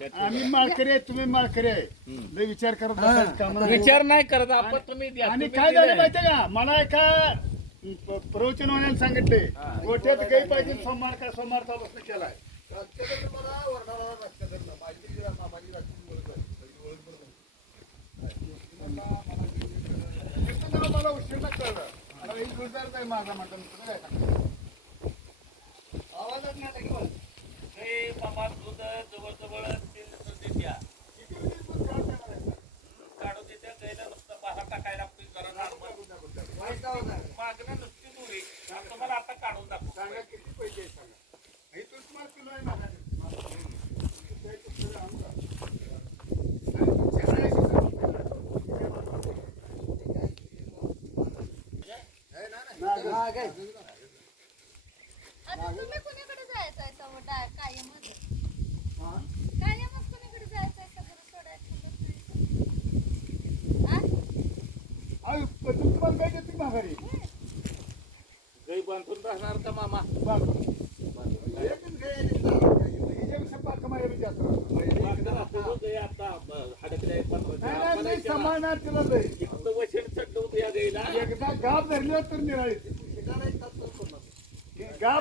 आम्ही माळकरी आहे तुम्ही माळकरी आहे लय विचार करत बसायचं नाही. विचार नाही करत आपण तुम्ही द्या आणि तुम्ही काय झालं दिलंय. माहितीये का मला एका प- प्रवचनवाल्याने सांगितले गोठ्यात गाई पाहिजे सोमवार का सोमवारचा बसणं केलाय नाव मला उशीर नाही कळलं. मला माझा म्हणतो तुम्ही काय सांगता? हे मागणं नुसती दुरी तुम्हाला आता काढून दाखवतो सांगा किती पैसे आहेत सांगा. हे तूच मला किलो आहे आहे ते. नाही, नाही. तुम्ही कुणीकडे जायचं आहे सवय डा- कायमच हा? कायमच कुणीकडे जायचं आहे सगळं सोडायचं हा? अहो, पण तुम्हाला काय देते माघारी गाई बांधून राहणार का मामा हिच्यापेक्षा पाच कमाई जास्त राहतात. मागं राहतो तो गाई आता ब- हडकल्या आहेत पंधरा नाही, दिवस. नाही, नाही, आपण सांभाळणार तिला घरी. इथं वचन चढलं होतं या गाईला एकदा गाब धरल्यावर तर निराळी. गाव